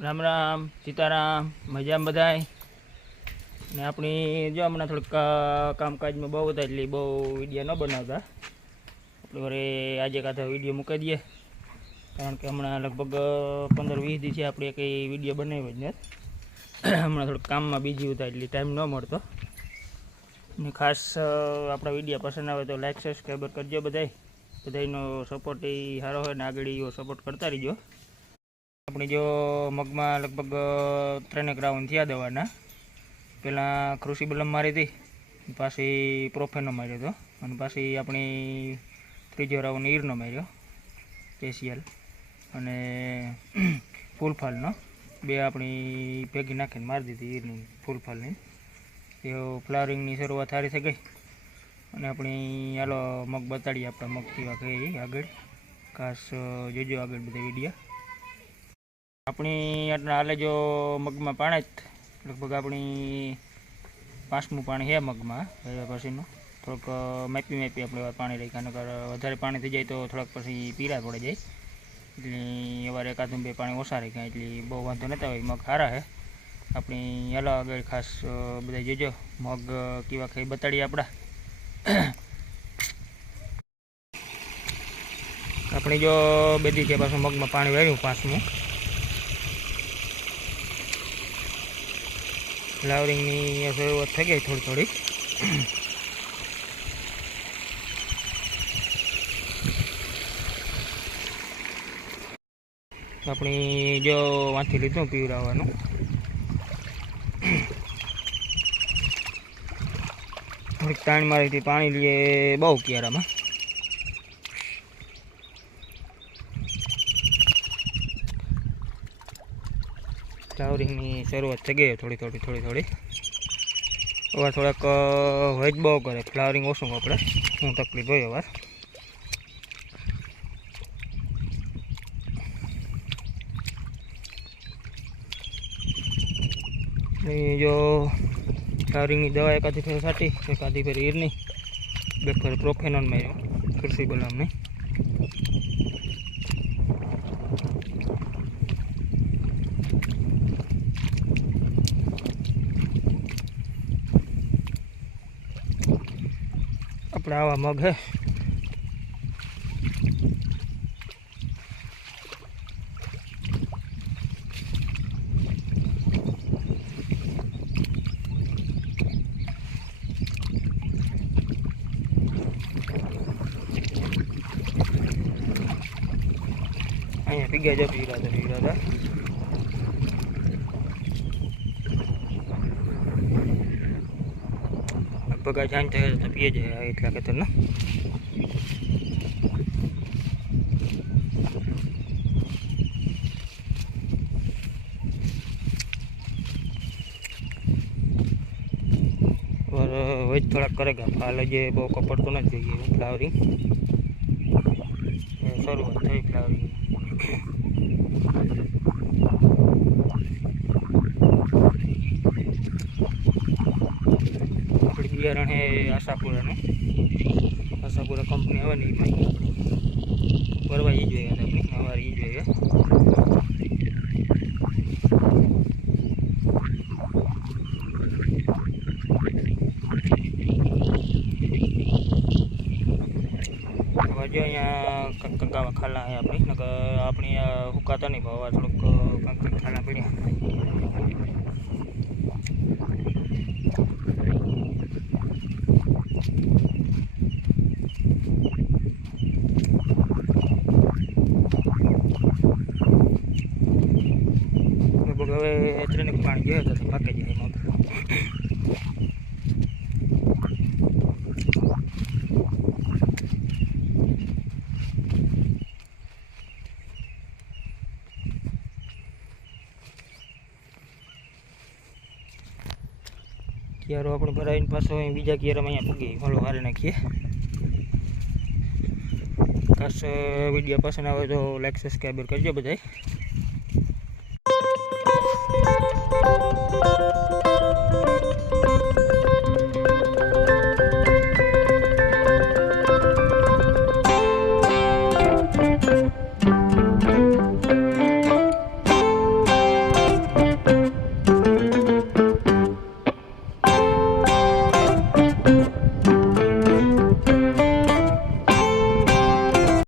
રામ રામ, સીતારામ, મજામાં બધાય. ને આપણી જો હમણાં થોડુંક કામકાજમાં બહુ હતા એટલે બહુ વિડીયો ન બનાવતા. આપણે વરે આજે કાંતો વિડીયો મૂકી દઈએ, કારણ કે હમણાં લગભગ 15-20 દિવસે આપણે કંઈ વિડીયો બનાવ્યો જ નથી. હમણાં થોડુંક કામમાં બીજી હતા એટલે ટાઈમ ન મળતો. ને ખાસ આપણા વિડીયો પસંદ આવે તો લાઈક સબસ્ક્રાઈબર કરજો બધાયનો સપોર્ટ એ સારો હોય ને આગળ એવો સપોર્ટ કરતા રહીજો. આપણે જો મગમાં લગભગ 3 રાઉન્ડ થયા દવાના. પહેલાં ક્રુસિબલમ મારી હતી, પાછી પ્રોફેનો માર્યો હતો, અને પાછી આપણી ત્રીજો રાઉન્ડ ઈરનો માર્યો સ્પેશિયલ, અને ફૂલફાલનો બે આપણી ભેગી નાખીને મારી દીધી ઈરની ફૂલફાલની. એ ફ્લાવરિંગની શરૂઆત સારી થઈ ગઈ. અને આપણી હાલો મગ બતાડીએ આપણા મગ કેવા કહે આગળ. ખાસ જોજો આગળ બધા વિડીયો. આપણી આટલા હાલે જો મગમાં પાણી જ લગભગ આપણી 5મું પાણી છે મગમાં. પછીનું થોડુંક માપી આપણે પાણી રાખ્યા, નકર વધારે પાણી થઈ જાય તો થોડાક પછી પીરા પડી જાય. એટલે એવાર એકાદું બે પાણી ઓછા રાખ્યા એટલે બહુ વાંધો નહોતા હોય. મગ સારા છે આપણી. હાલો આગળ ખાસ બધા જોજો મગ કેવા ખાઈ બતાડીએ આપણા. આપણે જો બધી છે પાછું મગમાં પાણી વાળ્યું 5મું. ફ્લાવરિંગની શરૂઆત થઈ ગઈ થોડી. આપણી જો વાંચી લીધું પીવડાવવાનું. થોડીક તાણ મારીથી પાણી લઈએ બહુ ક્યારામાં. ફ્લાવરિંગની શરૂઆત થઈ ગઈ થોડી. હવે થોડાક વેજ બહુ કરે, ફ્લાવરિંગ ઓછું આપણે. હું તકલીફ હોય વાર. જો ફ્લાવરિંગની દવા એકાદી ફેર છાંટી, એકાદી ફેર ઈરની, બે ફેર પ્રોફેનોન માર્યો ક્રુસિબલમની. આપણે આવા મગ હે. અહીંયા પીગા જો પીરા. પગા જાણ થાય તો પીએ જાય એટલા કે તને. વેજ થોડાક કરેગા ફાલ જે બહુ કપડતો નથી જોઈએ ફ્લાવરિંગ. શરૂઆત થઈ ફ્લાવરિંગ. આપણી બિયારણ છે આશાપુરા કંપની આવે ને એમાં પરવા એ જોઈએ આપણી અમારે એ જોઈએ. જો અહીંયા કંકાવા ખાલા છે આપણી હુકાતા નહીં ભાવ. થોડુંક કંકા ખાલા પડ્યા. લગભગ હવે 3 પાણી ગયો તો પાકી જાય મગ. ક્યારો આપણે ભરાવીને પાછો બીજા ક્યારામાં અહીંયા પૂગી ફળો હારી નાખીએ. ખાસ વિડીયો પસંદ આવે તો લાઈક સબસ્ક્રાઈબર કરજો બધાય.